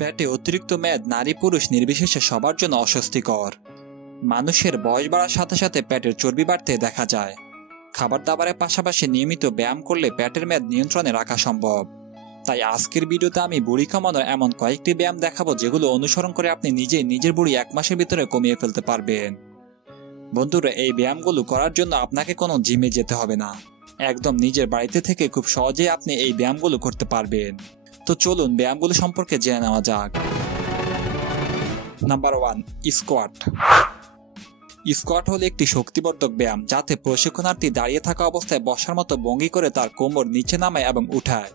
পেটে অতিরিক্ত মেদ নারী পুরুষ নির্বিশেষে সবার জন্য অস্বস্তিকর। মানুষের বয়স বাড়ার সাথে সাথে পেটের চর্বি বাড়তে দেখা যায়। খাবার দাবারের পাশাপাশি নিয়মিত ব্যায়াম করলে পেটের মেদ নিয়ন্ত্রণে রাখা সম্ভব। তাই আজকের ভিডিওতে আমি বুড়ি কমানোর এমন কয়েকটি ব্যায়াম দেখাবো যেগুলো অনুসরণ করে আপনি নিজেই নিজের বুড়ি 1 মাসের ভিতরে কমিয়ে ফেলতে পারবেন। বন্ধুরা, এই ব্যায়ামগুলো করার জন্য আপনাকে কোনো জিমে যেতে হবে না। একদম নিজের বাড়িতে থেকে খুব সহজেই আপনি এই ব্যায়ামগুলো করতে পারবেন। তো চলুন ব্যায়ামগুলো সম্পর্কে জেনে নেওয়া যাক। Number 1, squat. স্কোয়াট হলো একটি শক্তিবর্ধক ব্যায়াম যাতে প্রশিক্ষণার্থী দাঁড়িয়ে থাকা অবস্থায় বসার মতো ভঙ্গি করে তার কোমর নিচে নামায় এবং উঠায়।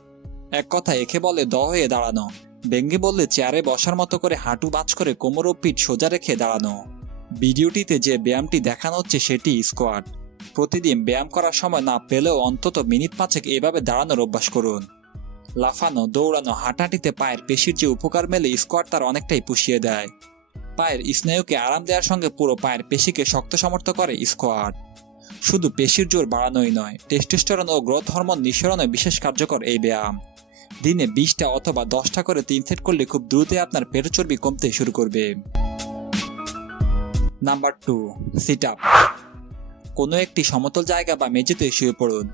এক কথা একে বলে দ হয়ে দাঁড়ানো, ব্যঙ্গে বললে চেয়ারে বসার মতো করে হাঁটু বাঁচ করে কোমর ও পিঠ সোজা রেখে দাঁড়ানো। ভিডিওটিতে যে ব্যায়ামটি দেখানো হচ্ছে সেটি স্কোয়াট। প্রতিদিন ব্যায়াম করার সময় না পেলেও অন্তত মিনিট 5 এভাবে দাঁড়ানোর অভ্যাস করুন। লাফানো, দৌড়ানো, হাঁটাহাঁটিতে পায়ের পেশির যে উপকার মেলে স্কোয়াট তার অনেকটাই পুষিয়ে দেয়। পায়ের স্নায়ুকে আরাম দেওয়ার সঙ্গে পুরো পায়ের পেশিকে শক্ত সমর্থ করে স্কোয়াট। শুধু পেশির জোর বাড়ানোই নয়, টেস্টোস্টেরন ও গ্রোথ হরমোন নিঃসরণে বিশেষ কার্যকর এই ব্যায়াম। দিনে 20টা অথবা 10টা করে 3 সেট করলে খুব দ্রুতই আপনার পেট চর্বি কমতে শুরু করবে। Number 2, sit up. কোনো একটি সমতল জায়গা বা মেঝেতে শুয়ে পড়ুন।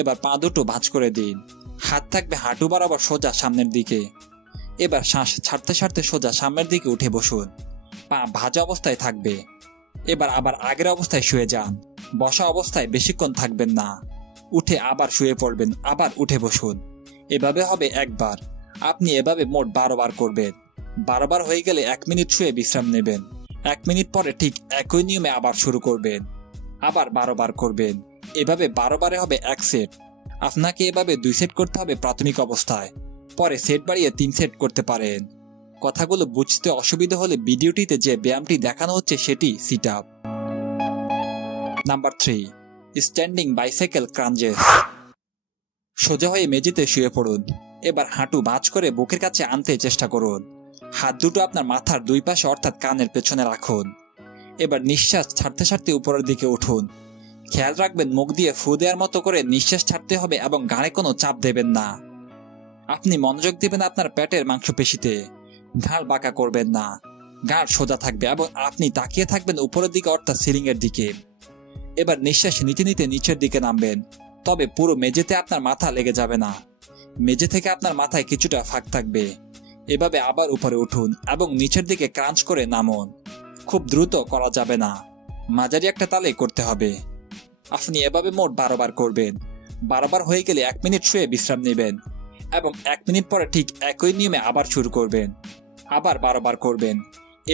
এবার পা দুটো ভাঁজ করে দিন। হাত থাকবে হাঁটু বরাবর সোজা সামনের দিকে। এবার শ্বাস ছাড়তে ছাড়তে সোজা সামনের দিকে উঠে বসুন। পা ভাঁজা অবস্থায় থাকবে। এবার আবার আগের অবস্থায় শুয়ে যান। বসা অবস্থায় বেশিক্ষণ থাকবেন না। উঠে আবার শুয়ে পড়বেন, আবার উঠে বসুন। এভাবে হবে একবার। আপনি এভাবে মোট 12 বার করবেন। 12 বার হয়ে গেলে 1 মিনিট শুয়ে বিশ্রাম নেবেন। 1 মিনিট পরে ঠিক একই নিয়মে আবার শুরু করবেন। আবার 12 বার করবেন। এভাবে 12 বারে হবে 1 সেট। আপনাকে এভাবে 2 সেট করতে হবে প্রাথমিক অবস্থায়। পরে সেট বাড়িয়ে 3 সেট করতে পারেন। কথাগুলো বুঝতে অসুবিধা হলে ভিডিওটিতে যে ব্যায়ামটি দেখানো হচ্ছে সেটি sit up. Number 3, standing bicycle crunches. সোজা হয়ে মেঝেতে শুয়ে পড়ুন। এবার হাঁটু ভাঁজ করে বুকের কাছে আনতে চেষ্টা করুন। হাত দুটো আপনার মাথার 2 পাশে অর্থাৎ কানের পেছনে রাখুন। এবার নিঃশ্বাস ছাড়তে ছাড়তে উপরের দিকে উঠুন। খেয়াল রাখবেন মুখ দিয়ে ফু দেওয়ার মতো করে নিঃশ্বাস ছাড়তে হবে এবং ঘাড়ে কোনো চাপ দেবেন না। আপনি মনোযোগ দেবেন আপনার পেটের মাংসপেশিতে। ঘাড় বাঁকা করবেন না। ঘাড় সোজা থাকবে এবং আপনি তাকিয়ে থাকবেন উপরের দিকে অর্থাৎ সিলিং এর দিকে। এবার নিঃশ্বাস নিতে নিতে নিচের দিকে নামবেন। তবে পুরো মেঝেতে আপনার মাথা লেগে যাবে না। মেঝে থেকে আপনার মাথায় কিছুটা ফাঁক থাকবে। এভাবে আবার উপরে উঠুন এবং নিচের দিকে ক্রাঞ্চ করে নামুন। খুব দ্রুত করা যাবে না, মাঝারি একটা তালে করতে হবে। আপনি এভাবে মোট 12 বার করবেন। 12 বার হয়ে গেলে 1 মিনিট শুয়ে বিশ্রাম নেবেন এবং 1 মিনিট পরে ঠিক একই নিয়মে আবার শুরু করবেন। আবার 12 বার করবেন।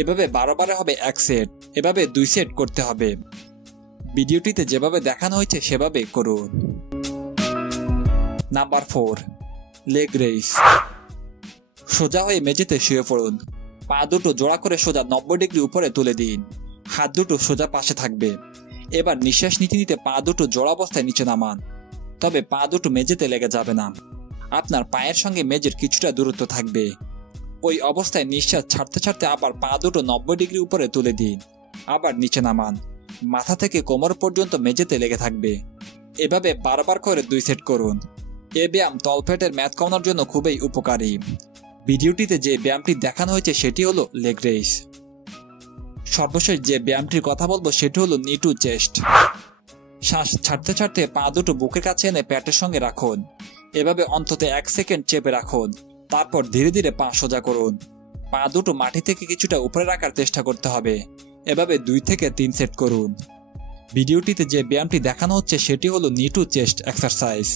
এভাবে 12 বারে হবে 1 সেট। এভাবে 2 সেট করতে হবে। ভিডিওটিতে যেভাবে দেখানো হয়েছে সেভাবে করুন। Number 4, leg raise. সোজা হয়ে মেঝেতে শুয়ে পড়ুন। পা দুটো জোড়া করে সোজা 90 ডিগ্রি উপরে তুলে দিন। হাত দুটো সোজা পাশে থাকবে। এবার নিঃশ্বাস নিতে নিতে পা দুটো জোড়া অবস্থায় নিচে নামান। তবে পা দুটো মেঝেতে লেগে যাবে না। আপনার পায়ের সঙ্গে মেঝের কিছুটা দূরত্ব থাকবে। ওই অবস্থায় নিঃশ্বাস ছাড়তে ছাড়তে আবার পা দুটো 90 ডিগ্রি উপরে তুলে দিন। আবার নিচে নামান। মাথা থেকে কোমর পর্যন্ত মেঝেতে লেগে থাকবে। এভাবে 12 বার করে 2 সেট করুন। এ ব্যায়াম তলপেটের মেদ কমানোর জন্য খুবই উপকারী। ভিডিওটিতে যে ব্যায়ামটি দেখানো হয়েছে সেটি হলো লেগ রেইস। সর্বশেষ যে ব্যায়ামটির কথা বলবো সেটি হলো নি টু চেস্ট। শ্বাস ছাড়তে ছাড়তে পা দুটো বুকের কাছে এনে পেটের সঙ্গে রাখুন। এভাবে অন্তত 1 সেকেন্ড চেপে রাখুন। তারপর ধীরে ধীরে পা সোজা করুন। পা দুটো মাটি থেকে কিছুটা উপরে রাখার চেষ্টা করতে হবে। এভাবে 2 থেকে 3 সেট করুন। ভিডিওটিতে যে ব্যায়ামটি দেখানো হচ্ছে সেটি হলো নি টু চেস্ট এক্সারসাইজ।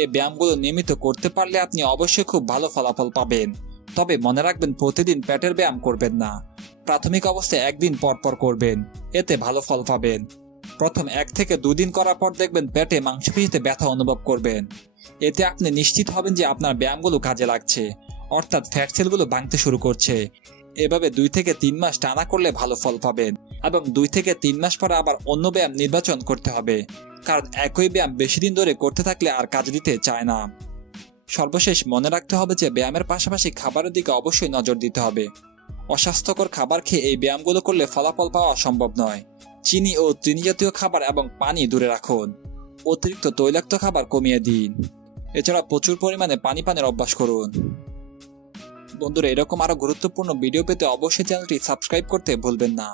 এই ব্যায়ামগুলো নিয়মিত করতে পারলে আপনি অবশ্যই খুব ভালো ফলাফল পাবেন। তবে মনে রাখবেন প্রতিদিন পেটের ব্যায়াম করবেন না। প্রাথমিক অবস্থায় 1 দিন পর পর করবেন, এতে ভালো ফল পাবেন। প্রথম 1 থেকে 2 দিন করার পর দেখবেন পেটে মাংসপেশিতে ব্যথা অনুভব করবেন। এতে আপনি নিশ্চিত হবেন যে আপনার ব্যায়ামগুলো কাজে লাগছে, অর্থাৎ ফ্যাট সেলগুলো ভাঙতে শুরু করছে। এভাবে 2 থেকে 3 মাস টানা করলে ভালো ফল পাবেন এবং 2 থেকে 3 মাস পরে আবার অন্য ব্যায়াম নির্বাচন করতে হবে, কারণ একই ব্যায়াম বেশি দিন ধরে করতে থাকলে আর কাজ দিতে চায় না। সর্বশেষ মনে রাখতে হবে যে ব্যায়ামের পাশাপাশি খাবারের দিকে অবশ্যই নজর দিতে হবে। অস্বাস্থ্যকর খাবার খেয়ে এই ব্যায়ামগুলো করলে ফলাফল পাওয়া সম্ভব নয়। চিনি ও চিনি জাতীয় খাবার এবং পানি দূরে রাখুন। অতিরিক্ত তৈলাক্ত খাবার কমিয়ে দিন। এছাড়া প্রচুর পরিমাণে পানি পানের অভ্যাস করুন। বন্ধুরা, এরকম আরো গুরুত্বপূর্ণ ভিডিও পেতে অবশ্যই চ্যানেলটি সাবস্ক্রাইব করতে ভুলবেন না।